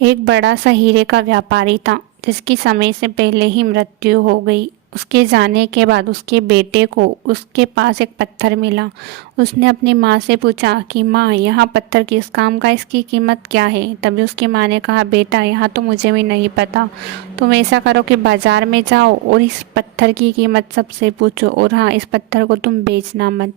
एक बड़ा सा हीरे का व्यापारी था जिसकी समय से पहले ही मृत्यु हो गई। उसके जाने के बाद उसके बेटे को उसके पास एक पत्थर मिला। उसने अपनी माँ से पूछा कि माँ, यह पत्थर किस काम का, इसकी कीमत क्या है। तभी उसकी माँ ने कहा, बेटा यहाँ तो मुझे भी नहीं पता। तुम ऐसा करो कि बाजार में जाओ और इस पत्थर की कीमत सबसे पूछो, और हाँ, इस पत्थर को तुम बेचना मत।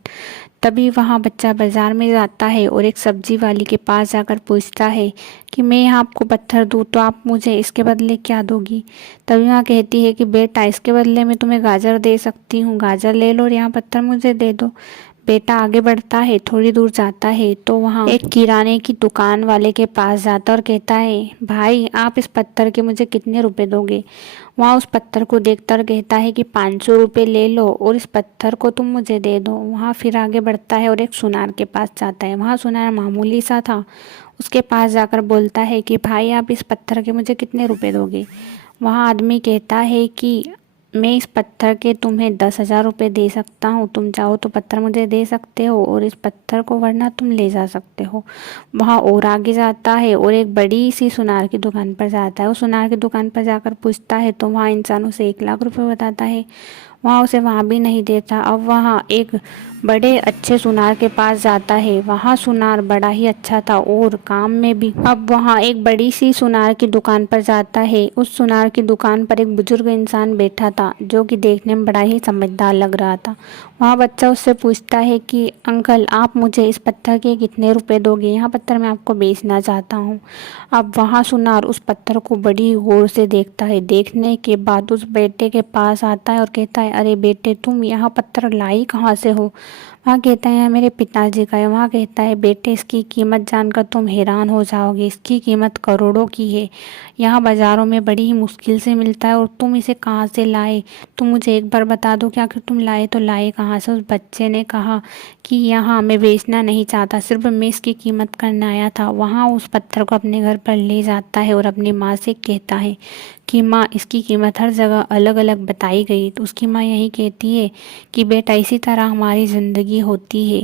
तभी वहाँ बच्चा बाजार में जाता है और एक सब्जी वाली के पास जाकर पूछता है कि मैं यहाँ आपको पत्थर दूँ तो आप मुझे इसके बदले क्या दोगी। तभी वहाँ कहती है कि बेटा, इसके बदले मैं तुम्हें गाजर दे सकती हूँ, गाजर ले लो और यहाँ पत्थर मुझे दे दो। बेटा आगे बढ़ता है, थोड़ी दूर जाता है तो वहाँ एक किराने की दुकान वाले के पास जाता और कहता है, भाई आप इस पत्थर के मुझे कितने रुपए दोगे। वहाँ उस पत्थर को देखता और कहता है कि 500 रुपये ले लो और इस पत्थर को तुम मुझे दे दो। वहाँ फिर आगे बढ़ता है और एक सुनार के पास जाता है। वहाँ सुनार मामूली सा था। उसके पास जाकर बोलता है कि भाई आप इस पत्थर के मुझे कितने रुपए दोगे। वहाँ आदमी कहता है कि मैं इस पत्थर के तुम्हें 10,000 रुपये दे सकता हूँ, तुम चाहो तो पत्थर मुझे दे सकते हो और इस पत्थर को वरना तुम ले जा सकते हो। वहाँ और आगे जाता है और एक बड़ी सी सुनार की दुकान पर जाता है। वो सुनार की दुकान पर जाकर पूछता है तो वहाँ इंसान उसे 1,00,000 रुपये बताता है। वहाँ उसे वहाँ भी नहीं देता। अब वहाँ एक बड़े अच्छे सुनार के पास जाता है। वहाँ सुनार बड़ा ही अच्छा था और काम में भी। अब वहाँ एक बड़ी सी सुनार की दुकान पर जाता है। उस सुनार की दुकान पर एक बुजुर्ग इंसान बैठा था जो कि देखने में बड़ा ही समझदार लग रहा था। वहाँ बच्चा उससे पूछता है कि अंकल, आप मुझे इस पत्थर के कितने रुपए दोगे, यह पत्थर मैं आपको बेचना चाहता हूँ। अब वहाँ सुनार उस पत्थर को बड़ी गौर से देखता है। देखने के बाद उस बेटे के पास आता है और कहता है, अरे बेटे, तुम यहाँ पत्थर लाई कहाँ से हो। वहाँ कहता है, मेरे पिताजी का है। वहाँ कहता है, बेटे, इसकी कीमत जानकर तुम हैरान हो जाओगे, इसकी कीमत करोड़ों की है। यहाँ बाज़ारों में बड़ी ही मुश्किल से मिलता है और तुम इसे कहाँ से लाए। तुम मुझे एक बार बता दो कि आखिर तुम लाए तो लाए कहाँ से। उस बच्चे ने कहा कि यहाँ मैं बेचना नहीं चाहता, सिर्फ मैं इसकी कीमत करने आया था। वहाँ उस पत्थर को अपने घर पर ले जाता है और अपनी माँ से कहता है कि माँ, इसकी कीमत हर जगह अलग अलग बताई गई। तो उसकी माँ यही कहती है कि बेटा, इसी तरह हमारी ज़िंदगी होती है।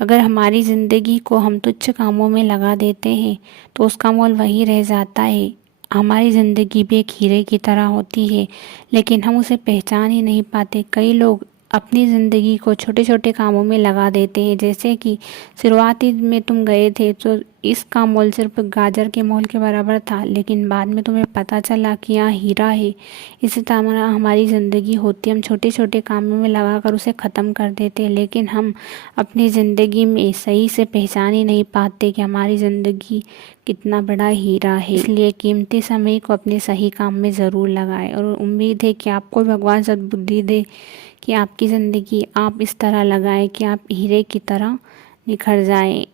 अगर हमारी ज़िंदगी को हम तुच्छ कामों में लगा देते हैं तो उसका मोल वही रह जाता है। हमारी ज़िंदगी भी एक हीरे की तरह होती है, लेकिन हम उसे पहचान ही नहीं पाते। कई लोग अपनी ज़िंदगी को छोटे छोटे कामों में लगा देते हैं। जैसे कि शुरुआती में तुम गए थे तो इसका मोल सिर्फ गाजर के मोल के बराबर था, लेकिन बाद में तुम्हें पता चला कि यहाँ हीरा है। इसी तरह हमारी ज़िंदगी होती है, हम छोटे छोटे कामों में लगा कर उसे ख़त्म कर देते हैं, लेकिन हम अपनी ज़िंदगी में सही से पहचान ही नहीं पाते कि हमारी ज़िंदगी कितना बड़ा हीरा है। इसलिए कीमती समय को अपने सही काम में ज़रूर लगाएं और उम्मीद है कि आपको भगवान सद्बुद्धि दे कि आपकी ज़िंदगी आप इस तरह लगाएं कि आप हीरे की तरह निखर जाएं।